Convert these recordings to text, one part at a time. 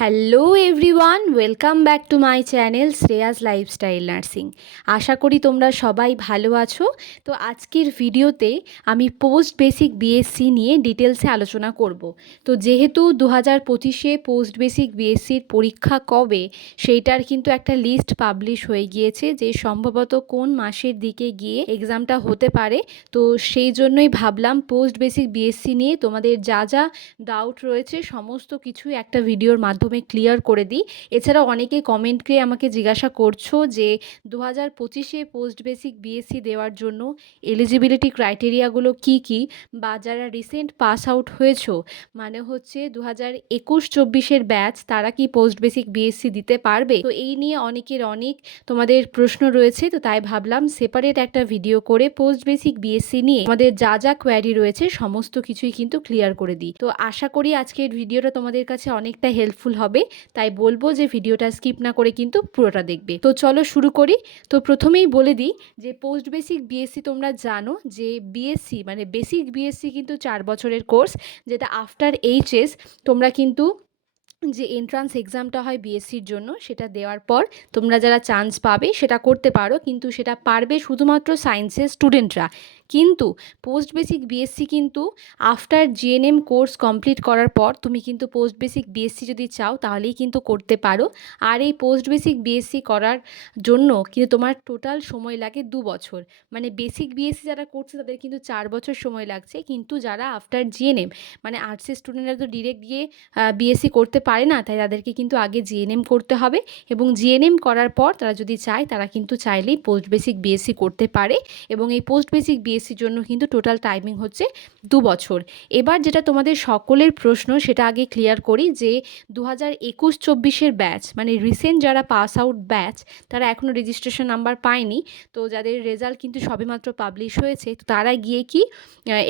Hello everyone, welcome back to my channel Shreyas lifestyle nursing. আশা করি তোমরা সবাই ভালো আছো। তো আজকের ভিডিওতে আমি পোস্ট বেসিক বিএসসি নিয়ে ডিটেলসে আলোচনা করব। তো যেহেতু 2025-এ পোস্ট বেসিক বিএসসির পরীক্ষা কবে সেইটার কিন্তু একটা লিস্ট পাবলিশ হয়ে গিয়েছে, যে সম্ভবত কোন মাসের দিকে গিয়ে এক্সামটা হতে পারে। তো সেই জন্যই ভাবলাম পোস্ট বেসিক বিএসসি নিয়ে তোমাদের যা যা ডাউট রয়েছে সমস্ত কিছুই একটা ভিডিওর মাধ্যমে ক্লিয়ার করে দিই। এছাড়াও অনেকে কমেন্ট করে আমাকে জিজ্ঞাসা করছো যে 2025-এ পোস্ট বেসিক বিএসসি দেওয়ার জন্য এলিজিবিলিটি ক্রাইটেরিয়াগুলো কি কি, বা যারা রিসেন্ট পাস আউট হয়েছো মানে হচ্ছে 2021-24-এর ব্যাচ, তারা কি পোস্ট বেসিক বিএসসি দিতে পারবে। তো এই নিয়ে অনেকের অনেক তোমাদের প্রশ্ন রয়েছে, তো তাই ভাবলাম সেপারেট একটা ভিডিও করে পোস্ট বেসিক বিএসসি নিয়ে আমাদের যা যা কোয়ারি রয়েছে সমস্ত কিছুই কিন্তু ক্লিয়ার করে দিই। তো আশা করি আজকের ভিডিওটা তোমাদের কাছে অনেকটা হেল্পফুল হবে, তাই বলবো যে ভিডিওটা স্কিপ না করে কিন্তু পুরোটা দেখবে। তো চলো শুরু করি। তো প্রথমেই বলে দিই যে পোস্ট বেসিক বিএসসি তোমরা জানো যে বিএসসি মানে বেসিক বিএসসি কিন্তু 4 বছরের কোর্স, যেটা আফটার এইচএস তোমরা কিন্তু যে এন্ট্রান্স এক্সামটা হয় বিএসসির জন্য সেটা দেওয়ার পর তোমরা যারা চান্স পাবে সেটা করতে পারো, কিন্তু সেটা পারবে শুধুমাত্র সায়েন্সের স্টুডেন্টরা। কিন্তু পোস্ট বেসিক বিএসসি কিন্তু আফটার জিএনএম কোর্স কমপ্লিট করার পর তুমি কিন্তু পোস্ট বেসিক বিএসসি যদি চাও তাহলেই কিন্তু করতে পারো। আর এই পোস্ট বেসিক বিএসসি করার জন্য কিন্তু তোমার টোটাল সময় লাগে 2 বছর। মানে বেসিক বিএসসি যারা করছে তাদের কিন্তু 4 বছর সময় লাগছে, কিন্তু যারা আফটার জিএনএম মানে আর্টসের স্টুডেন্টরা তো ডিরেক্ট গিয়ে বিএসসি করতে পারে না, তাই তাদেরকে কিন্তু আগে জিএনএম করতে হবে, এবং জিএনএম করার পর তারা যদি চায় তারা কিন্তু চাইলেই পোস্ট বেসিক বিএসসি করতে পারে। এবং এই পোস্ট বেসিক বিএসসির জন্য কিন্তু টোটাল টাইমিং হচ্ছে 2 বছর। এবার যেটা তোমাদের সকলের প্রশ্ন সেটা আগে ক্লিয়ার করি, যে 2021-24-এর ব্যাচ মানে রিসেন্ট যারা পাস আউট ব্যাচ তারা এখনও রেজিস্ট্রেশন নাম্বার পায়নি। তো যাদের রেজাল্ট কিন্তু সবেমাত্র পাবলিশ হয়েছে, তো তারা গিয়ে কি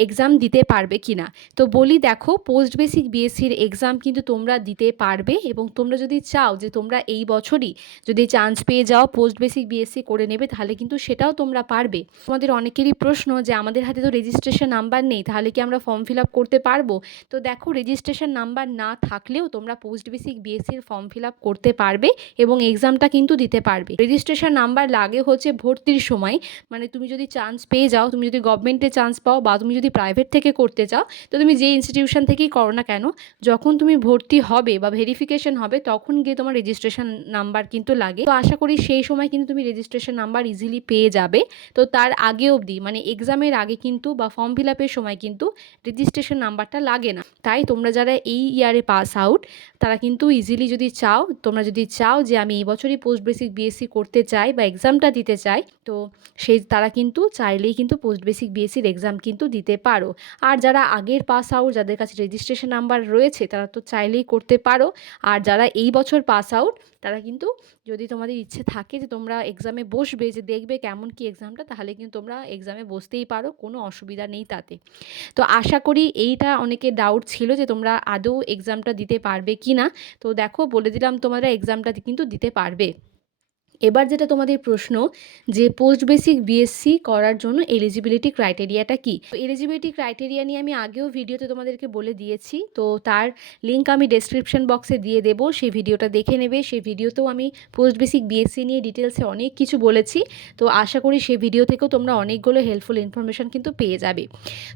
এক্সাম দিতে পারবে কি না। তো বলি দেখো, পোস্ট বেসিক বিএসসির এক্সাম কিন্তু তোমরা দিতে পারবে, এবং তোমরা যদি চাও যে তোমরা এই বছরই যদি চান্স পেয়ে যাও পোস্ট বেসিক বিএসসি করে নেবে তাহলে কিন্তু সেটাও তোমরা পারবে। তোমাদের অনেকেরই প্রশ্ন যে আমাদের হাতে তো রেজিস্ট্রেশন নাম্বার নেই, তাহলে কি আমরা ফর্ম ফিল আপ করতে পারবো। তো দেখো, রেজিস্ট্রেশন নাম্বার না থাকলেও তোমরা পোস্ট বেসিক বিএসসির ফর্ম ফিল আপ করতে পারবে এবং এক্সামটা কিন্তু দিতে পারবে। রেজিস্ট্রেশন নাম্বার লাগে হচ্ছে ভর্তির সময়, মানে তুমি যদি চান্স পেয়ে যাও, তুমি যদি গভর্নমেন্টে চান্স পাও বা তুমি যদি প্রাইভেট থেকে করতে চাও, তো তুমি যে ইনস্টিটিউশন থেকেই করো না কেন, যখন তুমি ভর্তি হবে বা ভেরিফিকেশন হবে তখন গিয়ে তোমার রেজিস্ট্রেশন নাম্বার কিন্তু লাগে। তো আশা করি সেই সময় কিন্তু তুমি রেজিস্ট্রেশন নাম্বার ইজিলি পেয়ে যাবে। তো তার আগে অবধি মানে এক্সামের আগে কিন্তু বা ফর্ম ফিল আপের সময় কিন্তু রেজিস্ট্রেশন নাম্বারটা লাগে না। তাই তোমরা যারা এই ইয়ারে পাস আউট তারা কিন্তু ইজিলি যদি চাও, তোমরা যদি চাও যে আমি এই বছরই পোস্ট বেসিক বিএসসি করতে চাই বা এক্সামটা দিতে চাই, তো তারা কিন্তু চাইলেই কিন্তু পোস্ট বেসিক বিএসসির এক্সাম কিন্তু দিতে পারো। আর যারা আগের পাস আউট যাদের কাছে রেজিস্ট্রেশন নাম্বার রয়েছে তারা তো চাইলেই করতে পারো। আর যারা এই বছর পাস আউট তারা কিন্তু যদি তোমাদের ইচ্ছে থাকে যে তোমরা এক্সামে বসবে, যে দেখবে কেমন কি এক্সামটা, তাহলে কিন্তু তোমরা এক্সামে বসতেই পারো, কোনো অসুবিধা নেই তাতে। তো আশা করি এইটা অনেকের ডাউট ছিল যে তোমরা আদৌ এক্সামটা দিতে পারবে কি না। তো দেখো, বলে দিলাম তোমরা এক্সামটা কিন্তু দিতে পারবে। এবার যেটা তোমাদের প্রশ্ন যে পোস্ট বেসিক বিএসসি করার জন্য এলিজিবিলিটি ক্রাইটেরিয়াটা কী। তো এলিজিবিলিটি ক্রাইটেরিয়া নিয়ে আমি আগেও ভিডিওতে তোমাদেরকে বলে দিয়েছি, তো তার লিঙ্ক আমি ডেসক্রিপশন বক্সে দিয়ে দেবো, সেই ভিডিওটা দেখে নেবে। সেই ভিডিওতেও আমি পোস্ট বেসিক বিএসসি নিয়ে ডিটেলসে অনেক কিছু বলেছি। তো আশা করি সেই ভিডিও থেকেও তোমরা অনেকগুলো হেল্পফুল ইনফরমেশান কিন্তু পেয়ে যাবে।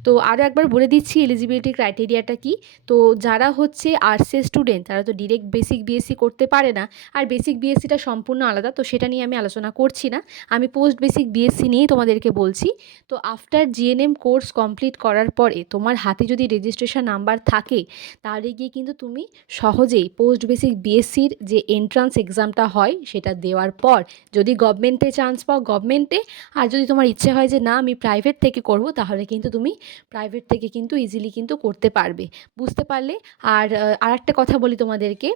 তো আরও একবার বলে দিচ্ছি এলিজিবিলিটি ক্রাইটেরিয়াটা কী। তো যারা হচ্ছে আর্টসের স্টুডেন্ট তারা তো ডিরেক্ট বেসিক বিএসসি করতে পারে না, আর বেসিক বিএসসিটা সম্পূর্ণ আলাদা, তো সেটা নিয়ে আমি আলোচনা করছি না, আমি পোস্ট বেসিক বিএসসি নিয়েই তোমাদেরকে বলছি। তো আফটার জিএনএম কোর্স কমপ্লিট করার পরে তোমার হাতে যদি রেজিস্ট্রেশন নাম্বার থাকে তাহলে গিয়ে কিন্তু তুমি সহজেই পোস্ট বেসিক বিএসসির যে এন্ট্রান্স এক্সামটা হয় সেটা দেওয়ার পর যদি গভর্নমেন্টে চান্স পাও গভর্নমেন্টে, আর যদি তোমার ইচ্ছে হয় যে না আমি প্রাইভেট থেকে করব তাহলে কিন্তু তুমি প্রাইভেট থেকে কিন্তু ইজিলি কিন্তু করতে পারবে। বুঝতে পারলে? আর আরেকটা কথা বলি তোমাদেরকে,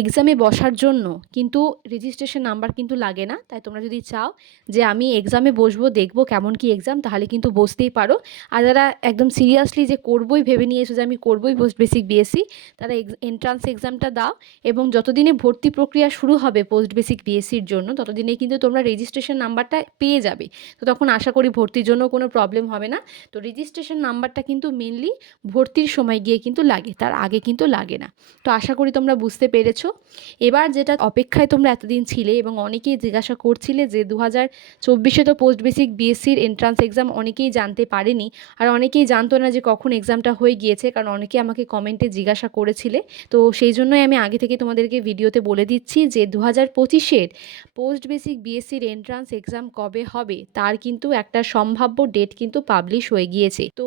এক্সামে বসার জন্য কিন্তু রেজিস্ট্রেশন নাম্বার কিন্তু লাগে না। তাই তোমরা যদি চাও যে আমি এক্সামে বসবো, দেখবো কেমন কি এক্সাম, তাহলে কিন্তু বসতেই পারো। আর যারা একদম সিরিয়াসলি যে করবোই ভেবে নিয়েছো যে আমি করবোই পোস্ট বেসিক বিএসসি, তারা এন্ট্রান্স এক্সামটা দাও। এবং যতদিনে ভর্তি প্রক্রিয়া শুরু হবে পোস্ট বেসিক বিএসসির জন্য, ততদিনে কিন্তু তোমরা রেজিস্ট্রেশন নাম্বারটা পেয়ে যাবে। তো তখন আশা করি ভর্তির জন্য কোনো প্রবলেম হবে না। তো রেজিস্ট্রেশন নাম্বারটা কিন্তু মেনলি ভর্তির সময় গিয়ে কিন্তু লাগে, তার আগে কিন্তু লাগে না। তো আশা করি তোমরা বুঝতে পেরেছো। এবার যেটা অপেক্ষায় তোমরা এতদিন ছিলে এবং অনেকেই জিজ্ঞাসা করছিলে যে 2024 তো পোস্ট বেসিক বিএসসির এন্ট্রান্স এক্সাম অনেকেই জানতে পারেনি, আর অনেকেই জানতো না যে কখন এক্সামটা হয়ে গিয়েছে, কারণ অনেকে আমাকে কমেন্টে জিজ্ঞাসা করেছিলে। তো সেই জন্যই আমি আগে থেকে তোমাদেরকে ভিডিওতে বলে দিচ্ছি যে 2025-এর পোস্ট বেসিক বিএসসির এন্ট্রান্স এক্সাম কবে হবে তার কিন্তু একটা সম্ভাব্য ডেট কিন্তু পাবলিশ হয়ে গিয়েছে। তো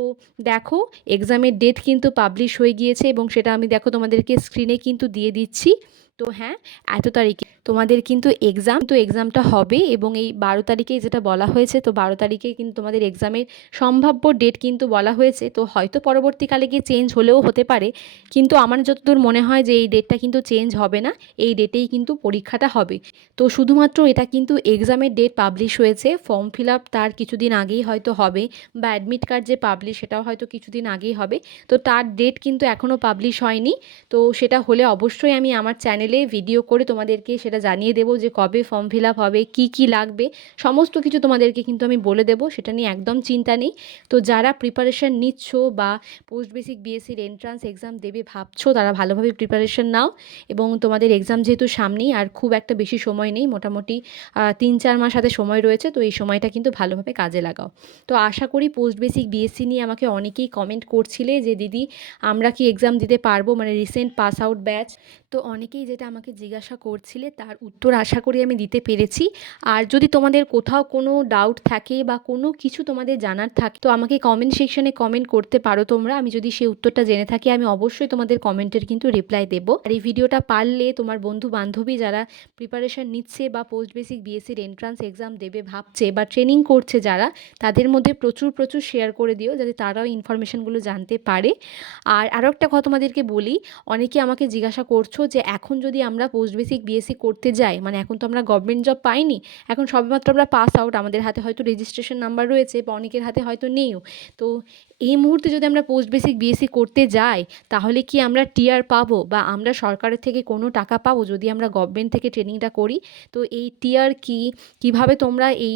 দেখো, এক্সামের ডেট কিন্তু পাবলিশ হয়ে গিয়েছে এবং সেটা আমি দেখো তোমাদেরকে স্ক্রিনে কিন্তু দিয়ে দিচ্ছি। তো হ্যাঁ, এত তারিখে তোমাদের কিন্তু এক্সামটা হবে এবং এই 12 তারিখে যেটা বলা হয়েছে, তো 12 তারিখে কিন্তু তোমাদের এক্সামের সম্ভাব্য ডেট কিন্তু বলা হয়েছে। তো হয়তো পরবর্তীকালে গিয়ে চেঞ্জ হলেও হতে পারে, কিন্তু আমার যতদূর মনে হয় যে এই ডেটটা কিন্তু চেঞ্জ হবে না, এই ডেটেই কিন্তু পরীক্ষাটা হবে। তো শুধুমাত্র এটা কিন্তু এক্সামের ডেট পাবলিশ হয়েছে, ফর্ম ফিল আপ তার কিছুদিন আগেই হয়তো হবে, বা অ্যাডমিট কার্ড যে পাবলিশ সেটাও হয়তো কিছুদিন আগেই হবে। তো তার ডেট কিন্তু এখনও পাবলিশ হয়নি। তো সেটা হলে অবশ্যই আমি আমার চ্যানেলে ভিডিও করে তোমাদেরকে সেটা জানিয়ে দেবো যে কবে ফর্ম ফিল আপ হবে, কী কী লাগবে, সমস্ত কিছু তোমাদেরকে কিন্তু আমি বলে দেবো, সেটা নিয়ে একদম চিন্তা নেই। তো যারা প্রিপারেশান নিচ্ছ বা পোস্ট বেসিক বিএসসির এন্ট্রান্স এক্সাম দেবে ভাবছো, তারা ভালোভাবে প্রিপারেশান নাও। এবং তোমাদের এক্সাম যেহেতু সামনেই, আর খুব একটা বেশি সময় নেই, মোটামুটি 3-4 মাস হাতে সময় রয়েছে, তো এই সময়টা কিন্তু ভালোভাবে কাজে লাগাও। তো আশা করি পোস্ট বেসিক বিএসসি নিয়ে আমাকে অনেকেই কমেন্ট করছিলে যে দিদি আমরা কি এক্সাম দিতে পারবো, মানে রিসেন্ট পাস আউট ব্যাচ। তো অনেকেই যেটা আমাকে জিজ্ঞাসা করছিলে তার উত্তর আশা করি আমি দিতে পেরেছি। আর যদি তোমাদের কোথাও কোনো ডাউট থাকে বা কোনো কিছু তোমাদের জানার থাকে, তো আমাকে কমেন্ট সেকশনে কমেন্ট করতে পারো তোমরা। আমি যদি সেই উত্তরটা জেনে থাকি, আমি অবশ্যই তোমাদের কমেন্টের কিন্তু রিপ্লাই দেবো। আর এই ভিডিওটা পারলে তোমার বন্ধু বান্ধবী যারা প্রিপারেশান নিচ্ছে বা পোস্ট বেসিক বিএসসির এন্ট্রান্স এক্সাম দেবে ভাবছে বা ট্রেনিং করছে যারা, তাদের মধ্যে প্রচুর প্রচুর শেয়ার করে দিও, যাতে তারাও ইনফরমেশানগুলো জানতে পারে। আর আরও একটা কথা তোমাদেরকে বলি, অনেকে আমাকে জিজ্ঞাসা করছো যে এখন যদি আমরা পোস্ট বেসিক বিএসসি করতে যাই, মানে এখন তো আমরা গভর্নমেন্ট জব পাইনি, এখন সবেমাত্র আমরা পাস আউট, আমাদের হাতে হয়তো রেজিস্ট্রেশন নাম্বার রয়েছে বা অনেকের হাতে হয়তো নেইও। তো এই মুহূর্তে যদি আমরা পোস্ট বেসিক বিএসসি করতে যাই, তাহলে কি আমরা টিআর পাবো বা আমরা সরকারের থেকে কোনো টাকা পাবো যদি আমরা গভর্নমেন্ট থেকে ট্রেনিংটা করি? তো এই টিআর কি, কিভাবে তোমরা এই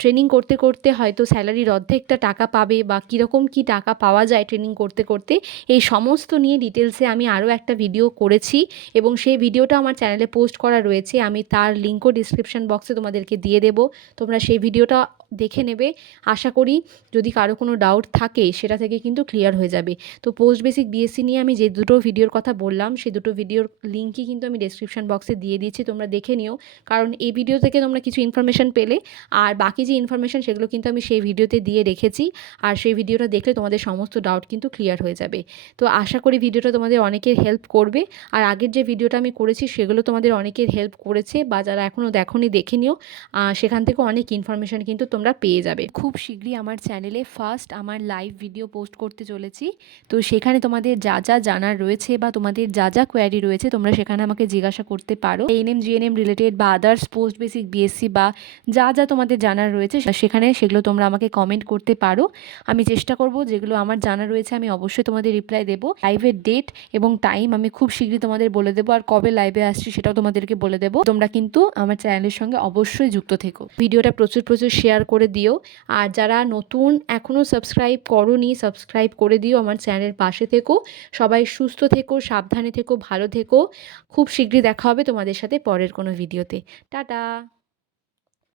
ট্রেনিং করতে করতে হয়তো স্যালারির অর্ধেকটা টাকা পাবে, বা কীরকম কী টাকা পাওয়া যায় ট্রেনিং করতে করতে, এই সমস্ত নিয়ে ডিটেলসে আমি আরও একটা ভিডিও করেছি এবং সেই ভিডিওটা আমার চ্যানেলে পোস্ট করা রয়েছে। আমি তার লিঙ্কও ডিসক্রিপশন বক্সে তোমাদেরকে দিয়ে দেবো, তোমরা সেই ভিডিওটা দেখে নেবে। আশা করি যদি কারো কোনো ডাউট থাকে সেটা থেকে কিন্তু ক্লিয়ার হয়ে যাবে। তো পোস্ট বেসিক বিএসসি নিয়ে আমি যে দুটো ভিডিওর কথা বললাম, সেই দুটো ভিডিওর লিঙ্কই কিন্তু আমি ডেসক্রিপশন বক্সে দিয়ে দিয়েছি, তোমরা দেখে নিও। কারণ এই ভিডিও থেকে তোমরা কিছু ইনফরমেশান পেলে, আর বাকি যে ইনফরমেশান সেগুলো কিন্তু আমি সেই ভিডিওতে দিয়ে রেখেছি, আর সেই ভিডিওটা দেখলে তোমাদের সমস্ত ডাউট কিন্তু ক্লিয়ার হয়ে যাবে। তো আশা করি ভিডিওটা তোমাদের অনেকের হেল্প করবে। আর আগের যে ভিডিওটা আমি করেছি সেগুলো তোমাদের অনেকের হেল্প করেছে, বা যারা এখনও দেখোনি দেখে নিও, সেখান থেকে অনেক ইনফরমেশান কিন্তু তোমরা পেয়ে যাবে। খুব শীঘ্রই আমার চ্যানেলে ফার্স্ট আমার লাইভ ভিডিও পোস্ট করতে চলেছি। তো সেখানে তোমাদের যা যা জানার রয়েছে বা তোমাদের যা যা কোয়ারি রয়েছে, তোমরা সেখানে আমাকে জিজ্ঞাসা করতে পারো। এএনএম জিএনএম রিলেটেড বা আদার্স পোস্ট বেসিক বিএসসি বা যা যা তোমাদের জানার রয়েছে সেখানে, সেগুলো তোমরা আমাকে কমেন্ট করতে পারো। আমি চেষ্টা করব যেগুলো আমার জানা রয়েছে আমি অবশ্যই তোমাদের রিপ্লাই দেবো। লাইভের ডেট এবং টাইম আমি খুব শীঘ্রই তোমাদের বলে দেবো, আর কবে লাইভে আসছি সেটাও তোমাদেরকে বলে দেবো। তোমরা কিন্তু আমার চ্যানেলের সঙ্গে অবশ্যই যুক্ত থেকো। ভিডিওটা প্রচুর প্রচুর শেয়ার করে দিও। আর যারা নতুন এখনও সাবস্ক্রাইব করোনি, সাবস্ক্রাইব করে দিও, আমার চ্যানেলের পাশে থেকো। সবাই সুস্থ থেকো, সাবধানে থেকো, ভালো থেকো। খুব শীঘ্রই দেখা হবে তোমাদের সাথে পরের কোনো ভিডিওতে। টাটা।